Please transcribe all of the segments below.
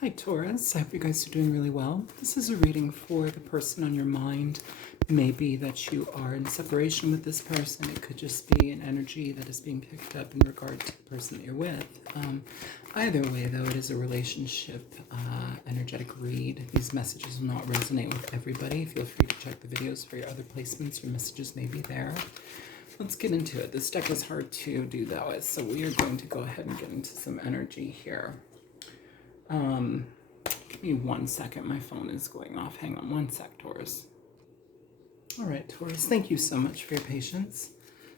Hi Taurus, I hope you guys are doing really well. This is a reading for the person on your mind. Maybe that you are in separation with this person. It could just be an energy that is being picked up in regard to the person that you're with. Either way, though, it is a relationship energetic read. These messages will not resonate with everybody. Feel free to check the videos for your other placements. Your messages may be there. Let's get into it. This deck is hard to do though, so we are going to go ahead and get into some energy here. Give me 1 second. My phone is going off. Hang on 1 sec, Taurus. All right, Taurus, thank you so much for your patience.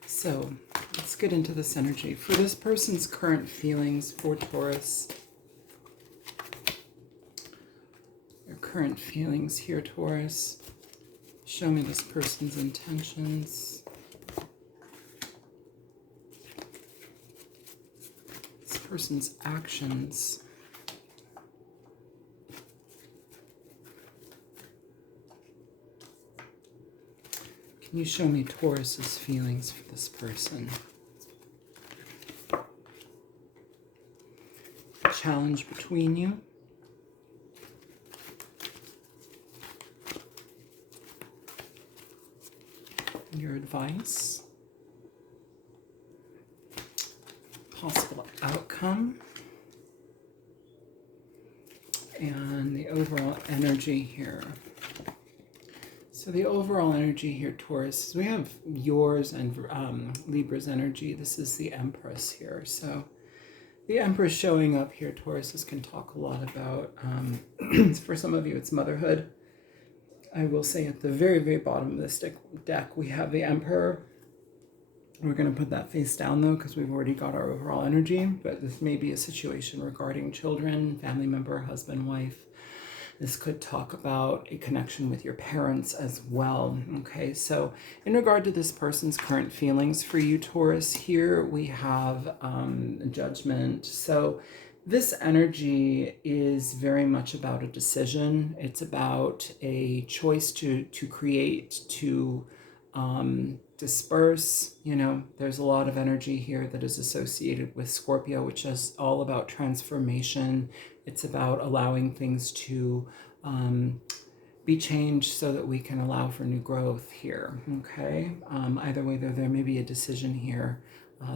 So let's get into this energy. For this person's current feelings for Taurus, your current feelings here, Taurus. Show me this person's intentions. This person's actions. Can you show me Taurus's feelings for this person? Challenge between you. Your advice. Possible outcome. And the overall energy here. So the overall energy here, Taurus, we have yours and Libra's energy. This is the Empress here. So the Empress showing up here, Taurus, this can talk a lot about, for some of you, it's motherhood. I will say at the very, very bottom of this deck, we have the Emperor. We're going to put that face down, though, because we've already got our overall energy. But this may be a situation regarding children, family member, husband, wife. This could talk about a connection with your parents as well. Okay, so in regard to this person's current feelings for you, Taurus, here we have judgment. So this energy is very much about a decision. It's about a choice to create, to disperse. You know, there's a lot of energy here that is associated with Scorpio, which is all about transformation. It's about allowing things to be changed so that we can allow for new growth here. Okay. Either way, there may be a decision here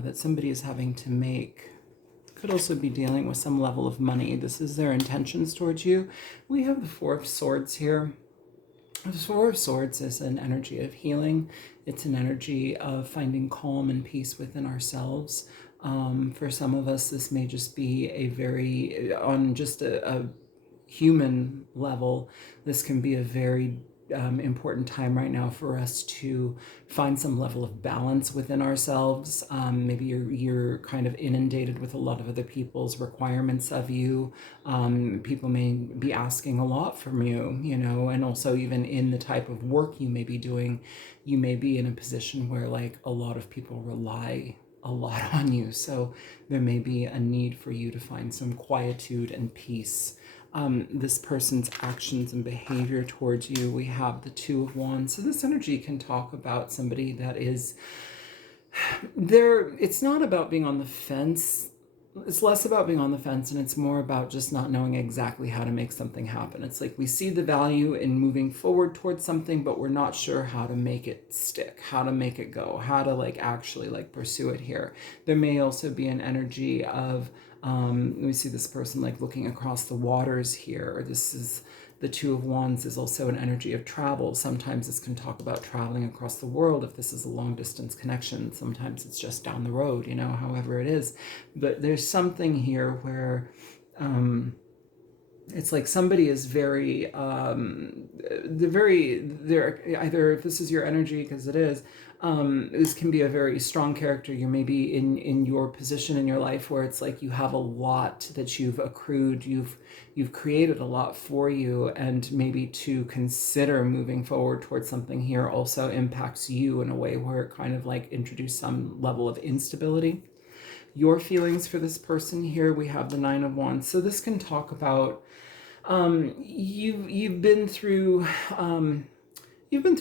that somebody is having to make. Could also be dealing with some level of money. This is their intentions towards you. We have the Four of Swords here. The Four of Swords is an energy of healing. It's an energy of finding calm and peace within ourselves. For some of us, this may just be a very, on just a human level, this can be a very important time right now for us to find some level of balance within ourselves. Maybe you're kind of inundated with a lot of other people's requirements of you. People may be asking a lot from you, you know, and also even in the type of work you may be doing, you may be in a position where like a lot of people rely a lot on you. So there may be a need for you to find some quietude and peace. This person's actions and behavior towards you, we have the Two of Wands. So this energy can talk about somebody that is there. It's not about being on the fence. It's less about being on the fence, and it's more about just not knowing exactly how to make something happen. It's like we see the value in moving forward towards something, but we're not sure how to make it stick, how to make it go, how to like actually like pursue it here. There may also be an energy of we see this person like looking across the waters here. This is the Two of Wands is also an energy of travel. Sometimes this can talk about traveling across the world if this is a long distance connection. Sometimes it's just down the road, you know, however it is. But there's something here where it's like somebody is very, they're either, if this is your energy, because it is, this can be a very strong character. You may be in your position in your life where it's like you have a lot that you've accrued, you've created a lot for you, and maybe to consider moving forward towards something here also impacts you in a way where it kind of like introduced some level of instability. Your feelings for this person here, we have the Nine of Wands. So this can talk about you've been through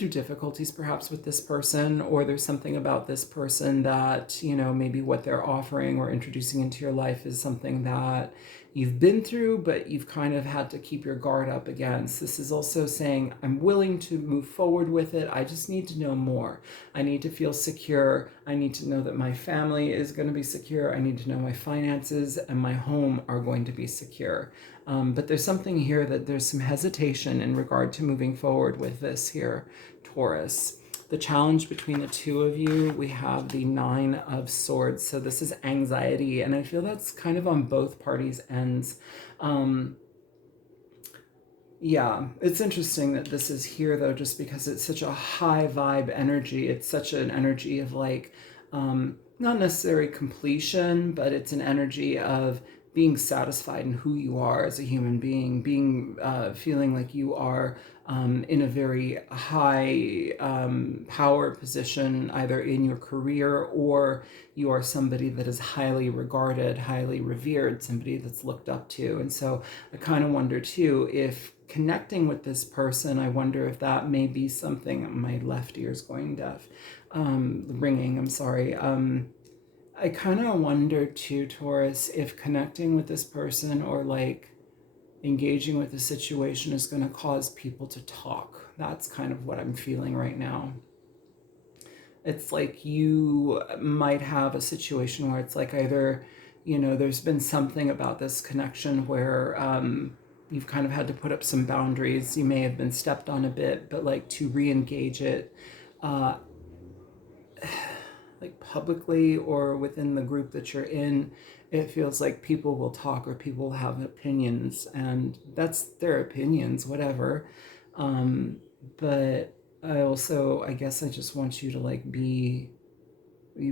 difficulties perhaps with this person, or there's something about this person that, you know, maybe what they're offering or introducing into your life is something that you've been through, but you've kind of had to keep your guard up against. This is also saying, I'm willing to move forward with it. I just need to know more. I need to feel secure. I need to know that my family is going to be secure. I need to know my finances and my home are going to be secure. But there's something here that there's some hesitation in regard to moving forward with this here, Taurus. The challenge between the two of you, we have the Nine of Swords. So this is anxiety, and I feel that's kind of on both parties' ends. Yeah, it's interesting that this is here, though, just because it's such a high vibe energy. It's such an energy of like, not necessarily completion, but it's an energy of being satisfied in who you are as a human being, being feeling like you are in a very high power position, either in your career or you are somebody that is highly regarded, highly revered, somebody that's looked up to. And so I kind of wonder too, if connecting with this person, I wonder if that may be something, my left ear's going deaf, ringing, I'm sorry. I kind of wonder too, Taurus, if connecting with this person or like engaging with the situation is going to cause people to talk. That's kind of what I'm feeling right now. It's like you might have a situation where it's like either, there's been something about this connection where you've kind of had to put up some boundaries. You may have been stepped on a bit, but like to re-engage it like publicly or within the group that you're in, it feels like people will talk or people have opinions, and that's their opinions, whatever. But I guess I just want you to like you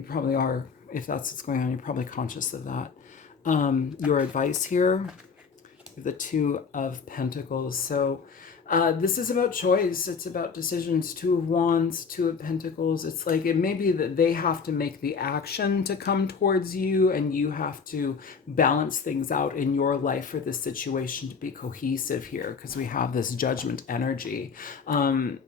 probably are, if that's what's going on, you're probably conscious of that. Your advice here, the Two of Pentacles. So this is about choice. It's about decisions. Two of Wands, Two of Pentacles. It's like it may be that they have to make the action to come towards you, and you have to balance things out in your life for this situation to be cohesive here, because we have this judgment energy. And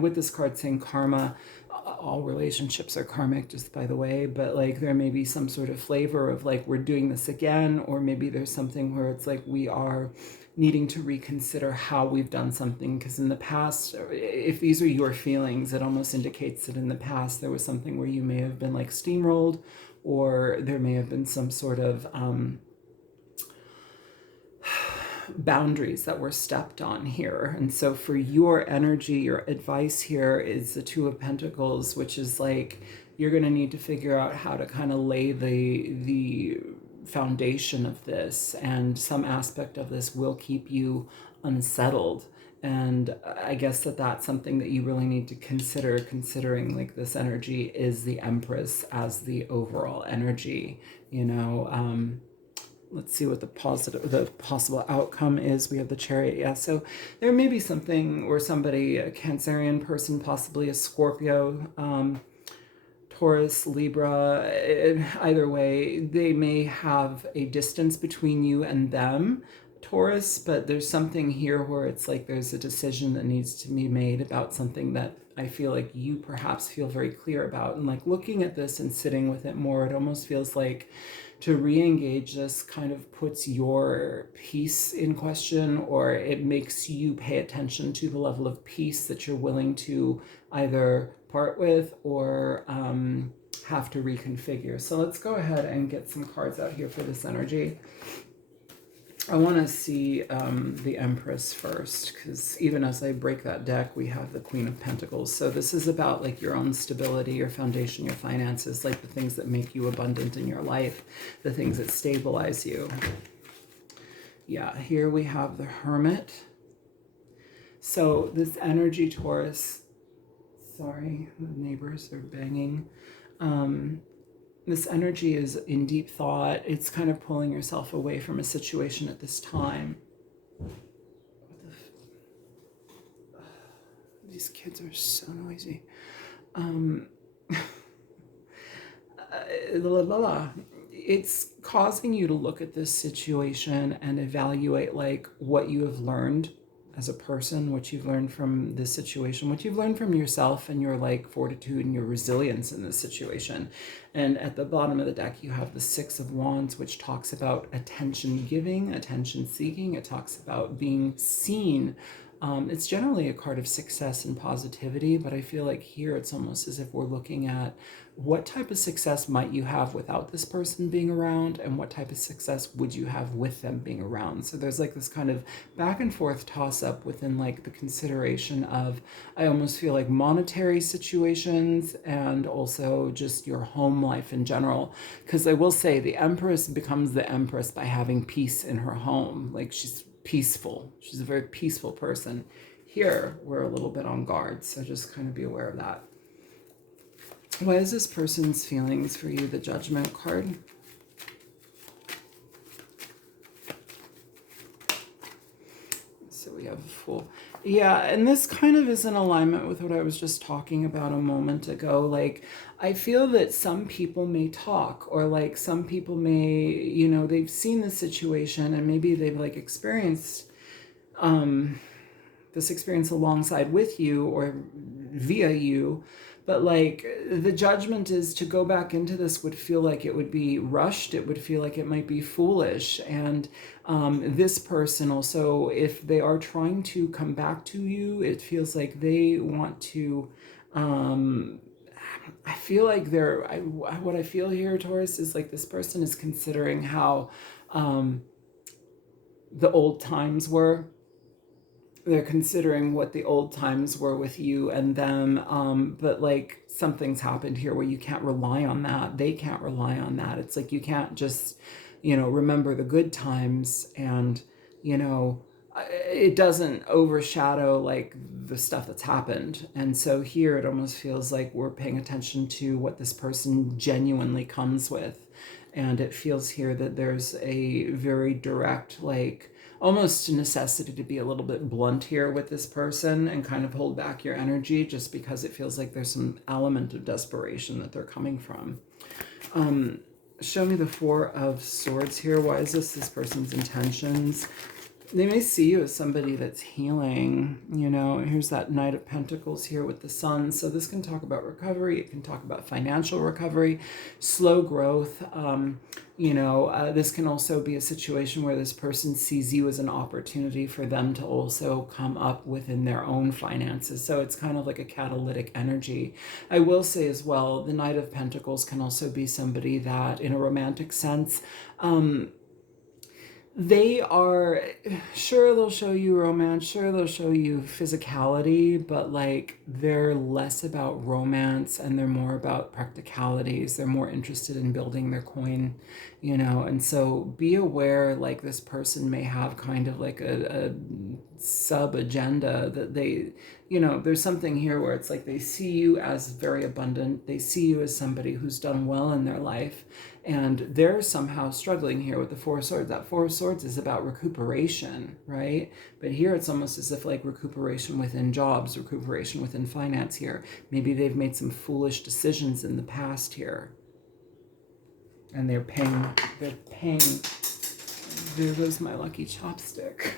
with this card saying karma, all relationships are karmic, just by the way, but like there may be some sort of flavor of like we're doing this again, or maybe there's something where it's like we are needing to reconsider how we've done something, because in the past, if these are your feelings, it almost indicates that in the past there was something where you may have been like steamrolled, or there may have been some sort of boundaries that were stepped on here. And so for your energy, your advice here is the Two of Pentacles, which is like you're going to need to figure out how to kind of lay the foundation of this, and some aspect of this will keep you unsettled. And I guess that's something that you really need to consider, considering like this energy is the Empress as the overall energy. Let's see what the possible outcome is. We have the Chariot. Yeah, so there may be something where somebody, a Cancerian person, possibly a Scorpio, Taurus, Libra, either way, they may have a distance between you and them, Taurus, but there's something here where it's like there's a decision that needs to be made about something that I feel like you perhaps feel very clear about. And like looking at this and sitting with it more, it almost feels like to re-engage this kind of puts your peace in question, or it makes you pay attention to the level of peace that you're willing to either part with or have to reconfigure. So let's go ahead and get some cards out here for this energy. I want to see the Empress first, because even as I break that deck, we have the Queen of Pentacles. So this is about like your own stability, your foundation, your finances, like the things that make you abundant in your life, the things that stabilize you. Yeah, here we have the Hermit. So this energy, Taurus, sorry, the neighbors are banging. This energy is in deep thought. It's kind of pulling yourself away from a situation at this time. These kids are so noisy. It's causing you to look at this situation and evaluate like what you have learned as a person, what you've learned from this situation, what you've learned from yourself and your like fortitude and your resilience in this situation. And at the bottom of the deck, you have the Six of Wands, which talks about attention giving, attention seeking. It talks about being seen. It's generally a card of success and positivity, but I feel like here it's almost as if we're looking at what type of success might you have without this person being around, and what type of success would you have with them being around. So there's like this kind of back and forth toss up within like the consideration of, I almost feel like monetary situations and also just your home life in general. Because I will say the Empress becomes the Empress by having peace in her home. Like she's peaceful. She's a very peaceful person. Here, we're a little bit on guard, so just kind of be aware of that. Why is this person's feelings for you the Judgment card? So we have a Fool. Yeah, and this kind of is in alignment with what I was just talking about a moment ago. Like, I feel that some people may talk, or like some people may, you know, they've seen the situation and maybe they've like experienced this experience alongside with you or via you. But like the judgment is to go back into this would feel like it would be rushed. It would feel like it might be foolish. And this person also, if they are trying to come back to you, it feels like they want to, I feel like what I feel here, Taurus, is like this person is considering how the old times were. They're considering what the old times were with you and them, but like something's happened here where you can't rely on that. They can't rely on that. It's like you can't just, you know, remember the good times and, you know, it doesn't overshadow like the stuff that's happened. And so here it almost feels like we're paying attention to what this person genuinely comes with. And it feels here that there's a very direct, like, almost a necessity to be a little bit blunt here with this person and kind of hold back your energy, just because it feels like there's some element of desperation that they're coming from. Show me the Four of Swords here. Why is this person's intentions? They may see you as somebody that's healing, you know. Here's that Knight of Pentacles here with the Sun. So this can talk about recovery. It can talk about financial recovery, slow growth. You know, this can also be a situation where this person sees you as an opportunity for them to also come up within their own finances. So it's kind of like a catalytic energy. I will say as well, the Knight of Pentacles can also be somebody that, in a romantic sense, they are, sure, they'll show you romance, sure, they'll show you physicality, but like they're less about romance and they're more about practicalities. They're more interested in building their coin, you know. And so be aware, like this person may have kind of like a sub agenda that they, you know, there's something here where it's like they see you as very abundant. They see you as somebody who's done well in their life. And they're somehow struggling here with the Four of Swords. That Four of Swords is about recuperation, right? But here it's almost as if like recuperation within jobs, recuperation within finance here. Maybe they've made some foolish decisions in the past here. And they're paying, there goes my lucky chopstick.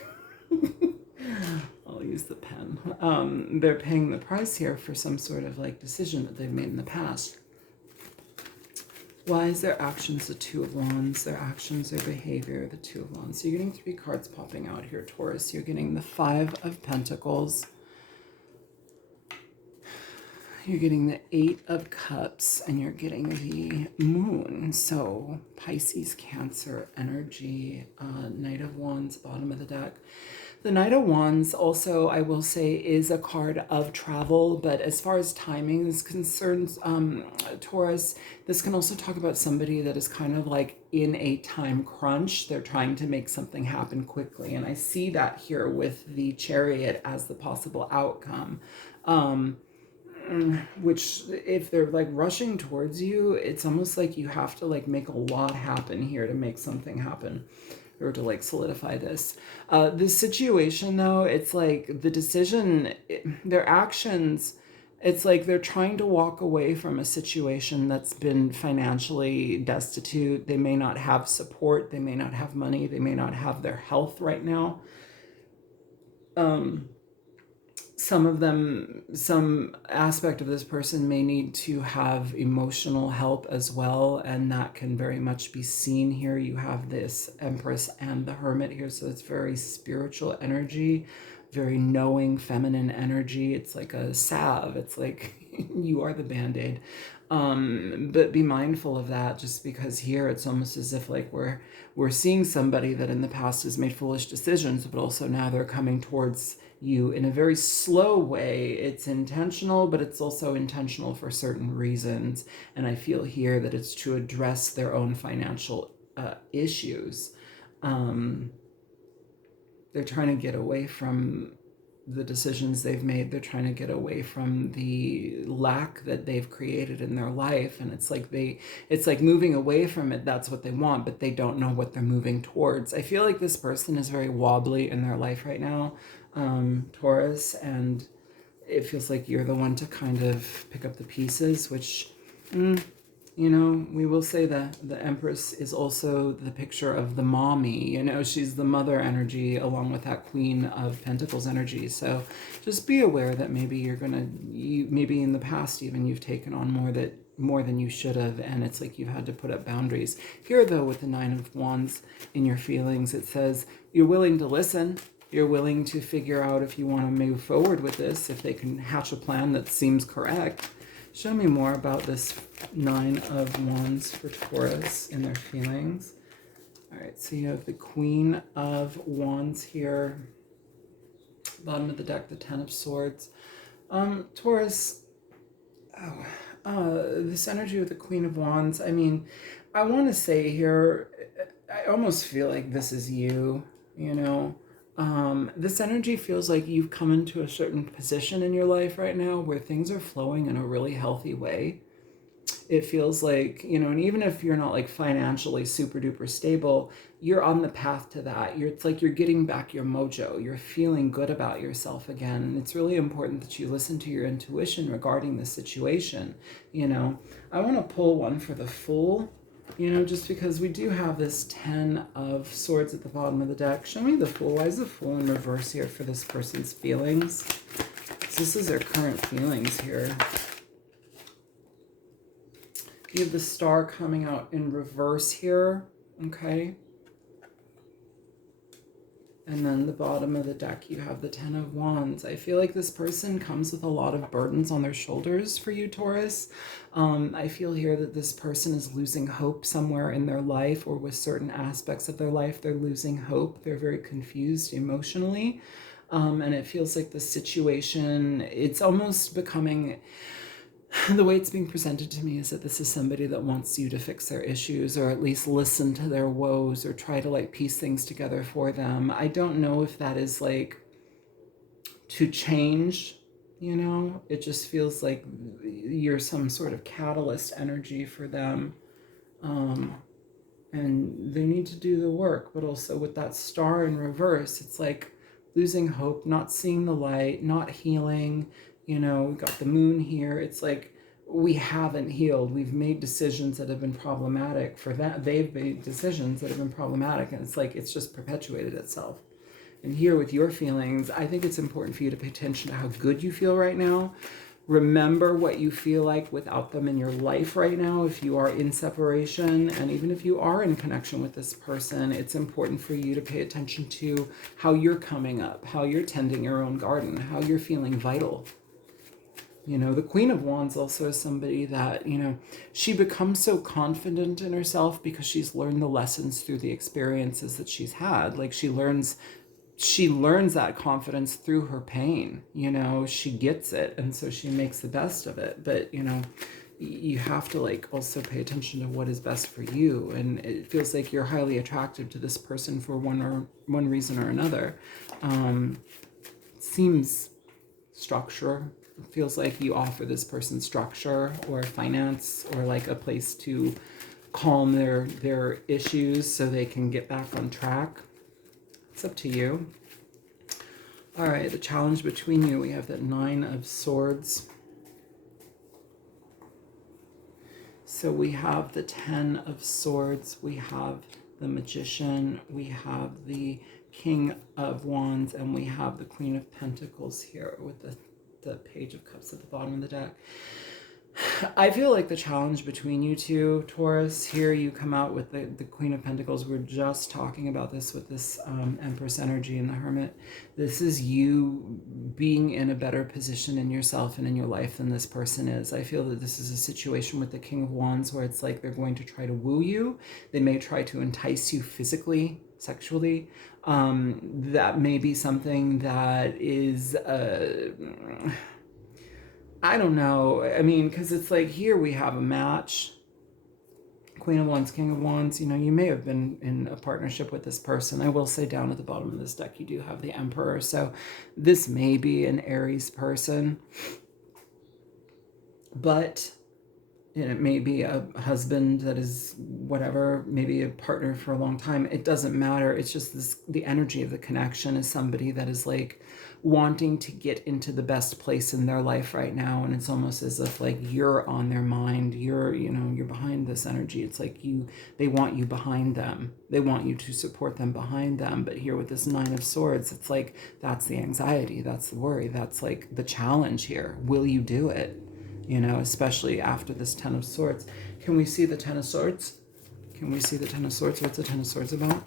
I'll use the pen. They're paying the price here for some sort of like decision that they've made in the past. Why is their actions the Two of Wands? Their actions, their behavior, the Two of Wands. So you're getting three cards popping out here, Taurus. You're getting the Five of Pentacles. You're getting the Eight of Cups, and you're getting the Moon. So Pisces, Cancer energy, Knight of Wands, bottom of the deck. The Knight of Wands also, I will say, is a card of travel, but as far as timing is concerned, Taurus, this can also talk about somebody that is kind of like in a time crunch. They're trying to make something happen quickly, and I see that here with the Chariot as the possible outcome. Which, if they're like rushing towards you, it's almost like you have to like make a lot happen here to make something happen, or to like solidify this. This situation though, it's like the decision, their actions, it's like they're trying to walk away from a situation that's been financially destitute. They may not have support. They may not have money. They may not have their health right now. Some of them, some aspect of this person may need to have emotional help as well, and that can very much be seen here. You have this Empress and the Hermit here, so it's very spiritual energy, very knowing feminine energy. It's like a salve. It's like you are the Band-Aid. But be mindful of that, just because here it's almost as if like we're seeing somebody that in the past has made foolish decisions, but also now they're coming towards you in a very slow way. It's intentional, but it's also intentional for certain reasons. And I feel here that it's to address their own financial issues. They're trying to get away from the decisions they've made. They're trying to get away from the lack that they've created in their life. And it's like moving away from it. That's what they want, but they don't know what they're moving towards. I feel like this person is very wobbly in their life right now, Taurus, and it feels like you're the one to kind of pick up the pieces, which, you know, we will say that the Empress is also the picture of the mommy. You know, she's the mother energy along with that Queen of Pentacles energy. So just be aware that maybe maybe in the past even you've taken on more than you should have, and it's like you've had to put up boundaries. Here, though, with the Nine of Wands in your feelings, it says you're willing to listen. You're willing to figure out if you want to move forward with this, if they can hatch a plan that seems correct. Show me more about this Nine of Wands for Taurus in their feelings. All right, so you have the Queen of Wands here. Bottom of the deck, the Ten of Swords. Taurus, this energy with the Queen of Wands, I mean, I want to say here, I almost feel like this is you, you know. This energy feels like you've come into a certain position in your life right now where things are flowing in a really healthy way. It feels like, you know, and even if you're not like financially super duper stable, you're on the path to that. It's like you're getting back your mojo. You're feeling good about yourself again. And it's really important that you listen to your intuition regarding the situation. You know, I want to pull one for the Fool. You know, just because we do have this Ten of Swords at the bottom of the deck. Show me the Fool. Why is the Fool in reverse here for this person's feelings? So this is their current feelings here. You have the Star coming out in reverse here. Okay. And then the bottom of the deck, you have the Ten of Wands. I feel like this person comes with a lot of burdens on their shoulders for you, Taurus. I feel here that this person is losing hope somewhere in their life, or with certain aspects of their life, they're losing hope. They're very confused emotionally. And it feels like the situation, it's almost becoming... The way it's being presented to me is that this is somebody that wants you to fix their issues, or at least listen to their woes, or try to like piece things together for them. I don't know if that is like to change, you know. It just feels like you're some sort of catalyst energy for them. And they need to do the work, but also with that Star in reverse, it's like losing hope, not seeing the light, not healing. You know, we got the Moon here. It's like we haven't healed. We've made decisions that have been problematic for that. They've made decisions that have been problematic, and it's like it's just perpetuated itself. And here with your feelings, I think it's important for you to pay attention to how good you feel right now. Remember what you feel like without them in your life right now. If you are in separation, and even if you are in connection with this person, it's important for you to pay attention to how you're coming up, how you're tending your own garden, how you're feeling vital. You know, the Queen of Wands also is somebody that, you know, she becomes so confident in herself because she's learned the lessons through the experiences that she's had. Like she learns that confidence through her pain. You know, she gets it, and so she makes the best of it. But, you know, you have to like also pay attention to what is best for you. And it feels like you're highly attracted to this person for one reason or another. Seems structure. It feels like you offer this person structure or finance, or like a place to calm their issues so they can get back on track. It's up to you. All right, the challenge between you, we have that Nine of Swords. So we have the Ten of Swords, we have the Magician, we have the King of Wands, and we have the Queen of Pentacles here with the Page of Cups at the bottom of the deck. I feel like the challenge between you two, Taurus, here you come out with the Queen of Pentacles. We're just talking about this with this Empress energy and the Hermit. This is you being in a better position in yourself and in your life than this person is. I feel that this is a situation with the King of Wands where it's like they're going to try to woo you. They may try to entice you physically, sexually. That may be something that is... I don't know. I mean, because it's like here we have a match. Queen of Wands, King of Wands. You know, you may have been in a partnership with this person. I will say down at the bottom of this deck, you do have the Emperor. So this may be an Aries person. But it may be a husband that is whatever, maybe a partner for a long time. It doesn't matter. It's just this, the energy of the connection is somebody that is like wanting to get into the best place in their life right now. And it's almost as if like you're on their mind. You're behind this energy. It's like they want you behind them. They want you to support them behind them. But here with this Nine of Swords, it's like, that's the anxiety. That's the worry. That's like the challenge here. Will you do it? You know, especially after this Ten of Swords. Can we see the Ten of Swords? Can we see the Ten of Swords? What's the Ten of Swords about?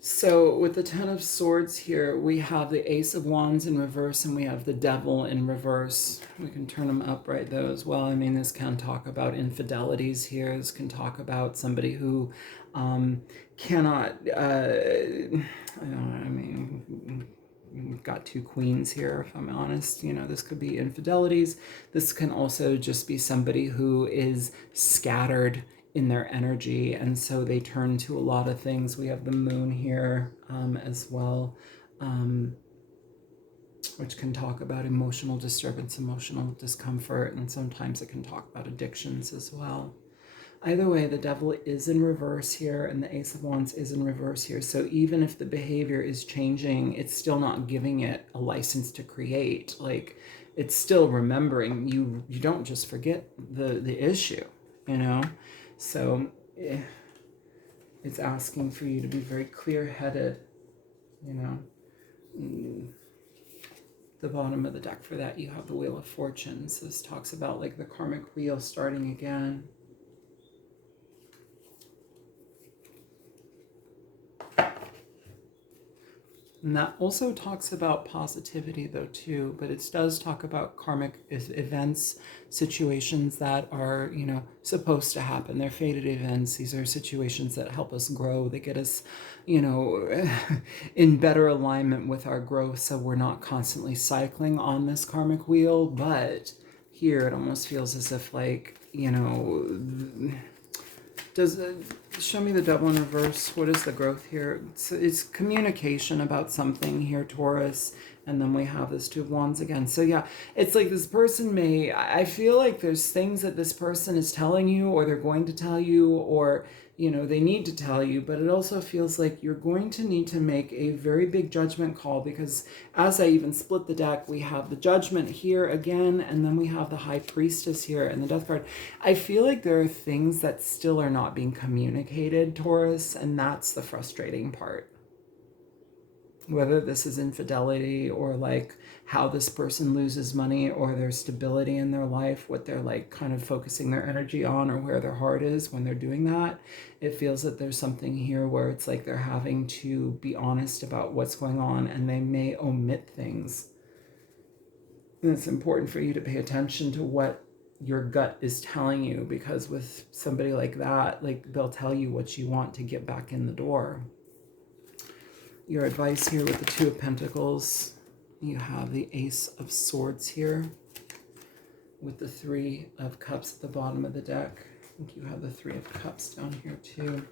So with the Ten of Swords here, we have the Ace of Wands in reverse and we have the Devil in reverse. We can turn them upright though as well. I mean, this can talk about infidelities here. This can talk about somebody who cannot, we've got two queens here, if I'm honest. You know, this could be infidelities. This can also just be somebody who is scattered in their energy, and so they turn to a lot of things. We have the Moon here as well, which can talk about emotional disturbance, emotional discomfort, and sometimes it can talk about addictions as well. Either way, the Devil is in reverse here and the Ace of Wands is in reverse here. So even if the behavior is changing, it's still not giving it a license to create. Like, it's still remembering. You don't just forget the issue, you know? So it's asking for you to be very clear-headed, you know? The bottom of the deck for that, you have the Wheel of Fortune. So this talks about like the karmic wheel starting again. And that also talks about positivity though too, but it does talk about karmic events, situations that are, you know, supposed to happen. They're fated events. These are situations that help us grow. They get us, you know, in better alignment with our growth, so we're not constantly cycling on this karmic wheel. But here it almost feels as if like, you know, does it show me the Devil in reverse? What is the growth here? It's communication about something here, Taurus. And then we have this Two of Wands again. So yeah, it's like this person may, I feel like there's things that this person is telling you or they're going to tell you, or, you know, they need to tell you, but it also feels like you're going to need to make a very big judgment call, because as I even split the deck, we have the Judgment here again, and then we have the High Priestess here and the Death card. I feel like there are things that still are not being communicated, Taurus, and that's the frustrating part. Whether this is infidelity or like how this person loses money or their stability in their life, what they're like kind of focusing their energy on, or where their heart is when they're doing that, it feels that there's something here where it's like they're having to be honest about what's going on, and they may omit things. And it's important for you to pay attention to what your gut is telling you, because with somebody like that, like they'll tell you what you want to get back in the door. Your advice here with the Two of Pentacles, you have the Ace of Swords here with the Three of Cups at the bottom of the deck. I think you have the Three of Cups down here too.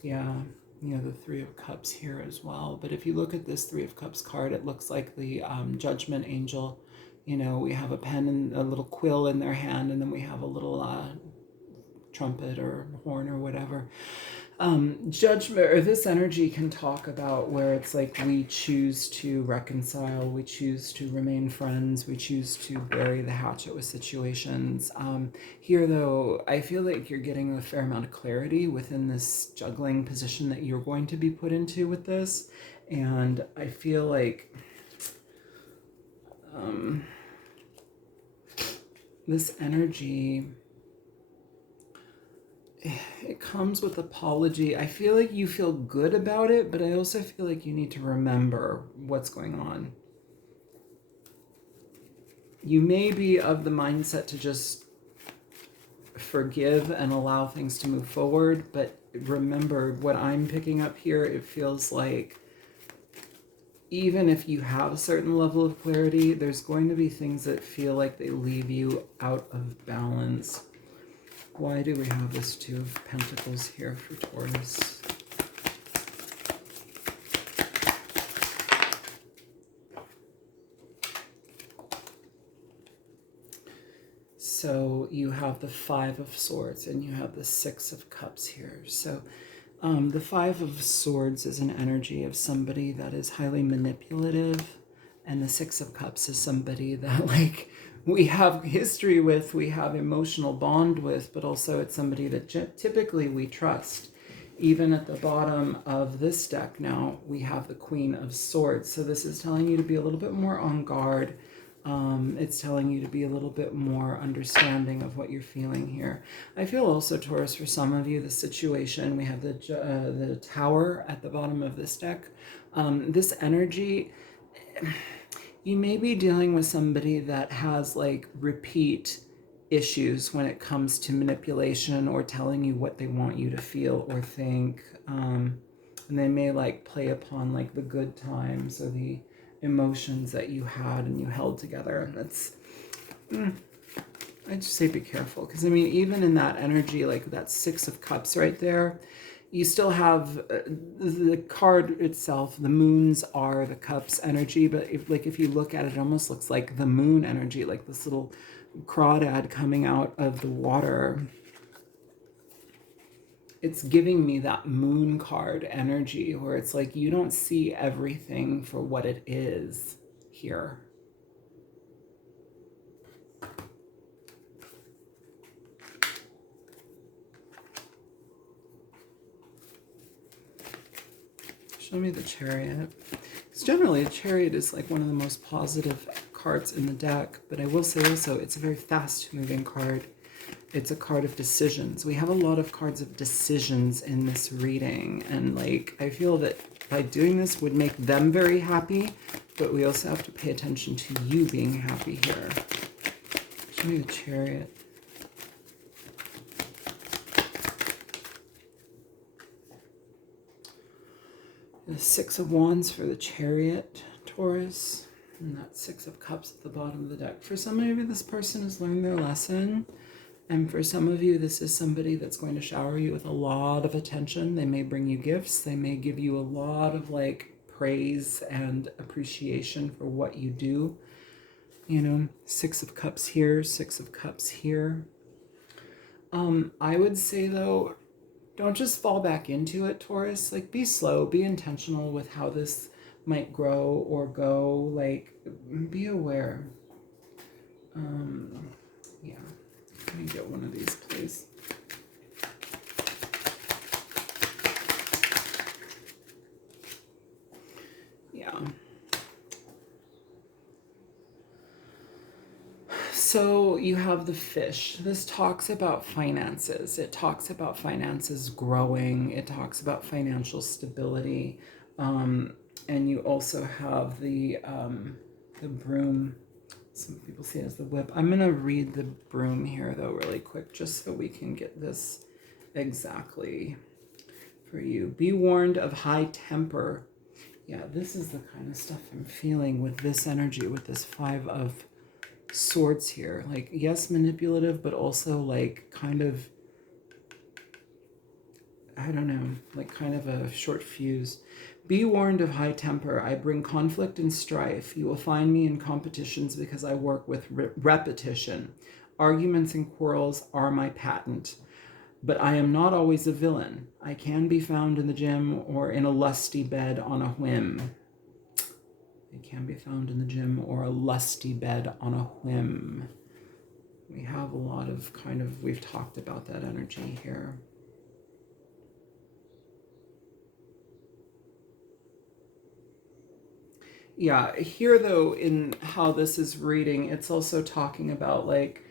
Yeah, you have the Three of Cups here as well. But if you look at this Three of Cups card, it looks like the Judgment Angel. You know, we have a pen and a little quill in their hand, and then we have a little trumpet or horn or whatever. Judgment, or this energy can talk about where it's like we choose to reconcile, we choose to remain friends, we choose to bury the hatchet with situations. Here though, I feel like you're getting a fair amount of clarity within this juggling position that you're going to be put into with this. And I feel like this energy, it comes with apology. I feel like you feel good about it, but I also feel like you need to remember what's going on. You may be of the mindset to just forgive and allow things to move forward, but remember what I'm picking up here, it feels like even if you have a certain level of clarity, there's going to be things that feel like they leave you out of balance. Why do we have this Two of Pentacles here for Taurus? So you have the Five of Swords and you have the Six of Cups here. So the Five of Swords is an energy of somebody that is highly manipulative, and the Six of Cups is somebody that, like, we have history with, we have emotional bond with, but also it's somebody that typically we trust. Even at the bottom of this deck now, we have the Queen of Swords. So this is telling you to be a little bit more on guard. It's telling you to be a little bit more understanding of what you're feeling here. I feel also, Taurus, for some of you, the situation, we have the Tower at the bottom of this deck. This energy, you may be dealing with somebody that has like repeat issues when it comes to manipulation or telling you what they want you to feel or think. And they may like play upon like the good times or the emotions that you had and you held together. That's, I'd just say be careful. Because I mean, even in that energy, like that Six of Cups right there, you still have the card itself, the moons are the cups energy, but if you look at it, it almost looks like the moon energy, like this little crawdad coming out of the water. It's giving me that moon card energy where it's like you don't see everything for what it is here. Show me the Chariot. Because generally a Chariot is like one of the most positive cards in the deck, but I will say also it's a very fast moving card. It's a card of decisions. We have a lot of cards of decisions in this reading, and like I feel that by doing this would make them very happy, but we also have to pay attention to you being happy here. Show me the Chariot. The Six of Wands for the Chariot, Taurus, and that Six of Cups at the bottom of the deck. For some of you, this person has learned their lesson, and for some of you, this is somebody that's going to shower you with a lot of attention. They may bring you gifts. They may give you a lot of like praise and appreciation for what you do. You know, Six of Cups here, Six of Cups here. I would say though, don't just fall back into it, Taurus. Like, be slow, be intentional with how this might grow or go. Like, be aware. Yeah. Let me get one of these, please. Yeah. So you have the Fish. This talks about finances. It talks about finances growing. It talks about financial stability. And you also have the Broom. Some people see it as the Whip. I'm going to read the Broom here, though, really quick, just so we can get this exactly for you. Be warned of high temper. Yeah, this is the kind of stuff I'm feeling with this energy, with this Five of Swords here. Like, yes, manipulative, but also like kind of, I don't know, like kind of a short fuse. Be warned of high temper. I bring conflict and strife. You will find me in competitions because I work with repetition. Arguments and quarrels are my patent. but I am not always a villain. I can be found in the gym or in a lusty bed on a whim. It can be found in the gym or a lusty bed on a whim. We have a lot of we've talked about that energy here. Yeah, here though, in how this is reading, it's also talking about like,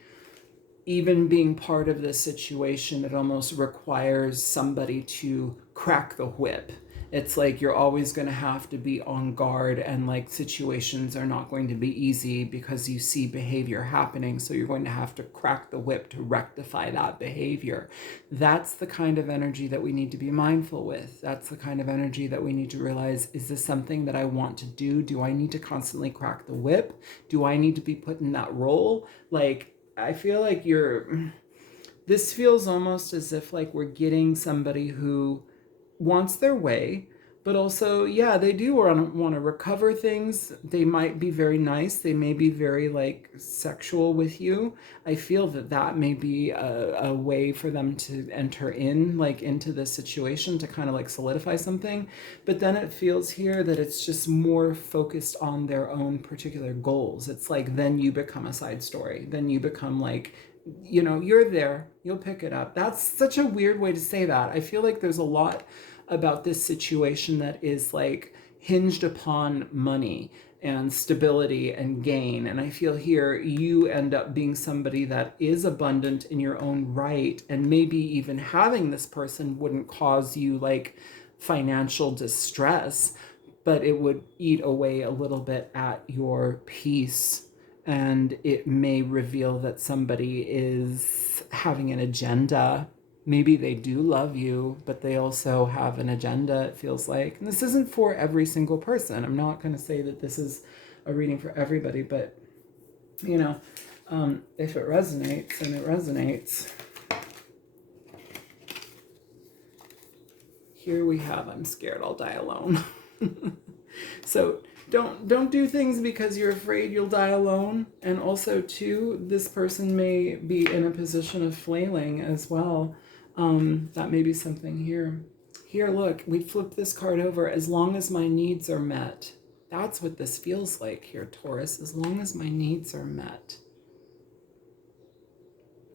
even being part of this situation, it almost requires somebody to crack the whip. It's like you're always going to have to be on guard, and like situations are not going to be easy because you see behavior happening. So you're going to have to crack the whip to rectify that behavior. That's the kind of energy that we need to be mindful with. That's the kind of energy that we need to realize, is this something that I want to do? Do I need to constantly crack the whip? Do I need to be put in that role? Like, I feel like this feels almost as if like we're getting somebody who wants their way, but also, yeah, they do want to recover things. They might be very nice. They may be very like sexual with you. I feel that may be a way for them to enter into this situation to kind of like solidify something. But then it feels here that it's just more focused on their own particular goals. It's like, then you become a side story. Then you become like, you're there, you'll pick it up. That's such a weird way to say that. I feel like there's a lot about this situation that is like hinged upon money and stability and gain. And I feel here you end up being somebody that is abundant in your own right, and maybe even having this person wouldn't cause you like financial distress, but it would eat away a little bit at your peace. And it may reveal that somebody is having an agenda. Maybe they do love you, but they also have an agenda, it feels like. And this isn't for every single person. I'm not going to say that this is a reading for everybody, but, if it resonates, then it resonates. Here we have, I'm scared I'll die alone. So don't do things because you're afraid you'll die alone. And also too, this person may be in a position of flailing as well. That may be something here. Here, look, we flipped this card over. As long as my needs are met. That's what this feels like here, Taurus. As long as my needs are met.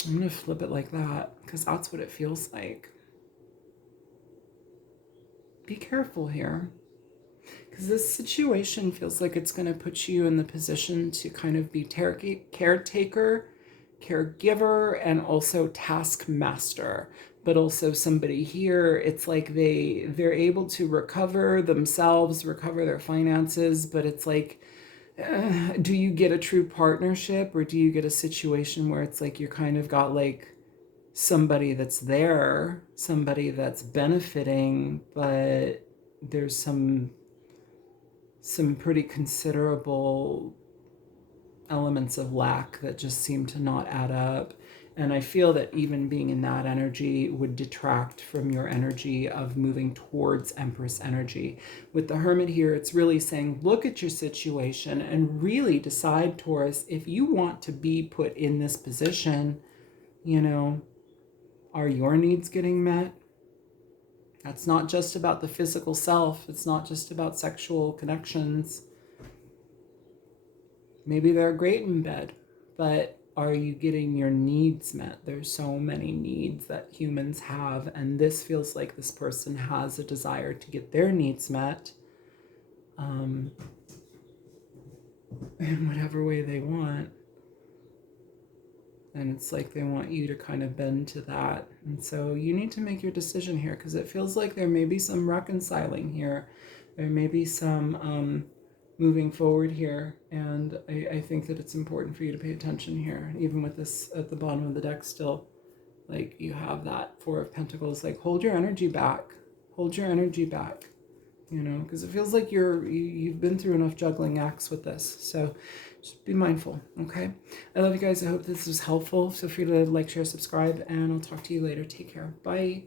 I'm going to flip it like that because that's what it feels like. Be careful here. Because this situation feels like it's going to put you in the position to kind of be caretaker, caregiver, and also taskmaster. But also somebody here, it's like they're able to recover themselves, recover their finances, but it's like, do you get a true partnership, or do you get a situation where it's like you kind of got like somebody that's there, somebody that's benefiting, but there's some pretty considerable elements of lack that just seem to not add up. And I feel that even being in that energy would detract from your energy of moving towards Empress energy. With the Hermit here, it's really saying, look at your situation and really decide, Taurus, if you want to be put in this position, are your needs getting met? That's not just about the physical self. It's not just about sexual connections. Maybe they're great in bed, but are you getting your needs met? There's so many needs that humans have, and this feels like this person has a desire to get their needs met in whatever way they want. And it's like they want you to kind of bend to that. And so you need to make your decision here, because it feels like there may be some reconciling here. There may be some moving forward here. And I think that it's important for you to pay attention here. Even with this at the bottom of the deck still, like you have that Four of Pentacles, like hold your energy back. Hold your energy back. Because it feels like you've been through enough juggling acts with this. So just be mindful, okay? I love you guys. I hope this was helpful. Feel free to like, share, subscribe, and I'll talk to you later. Take care. Bye.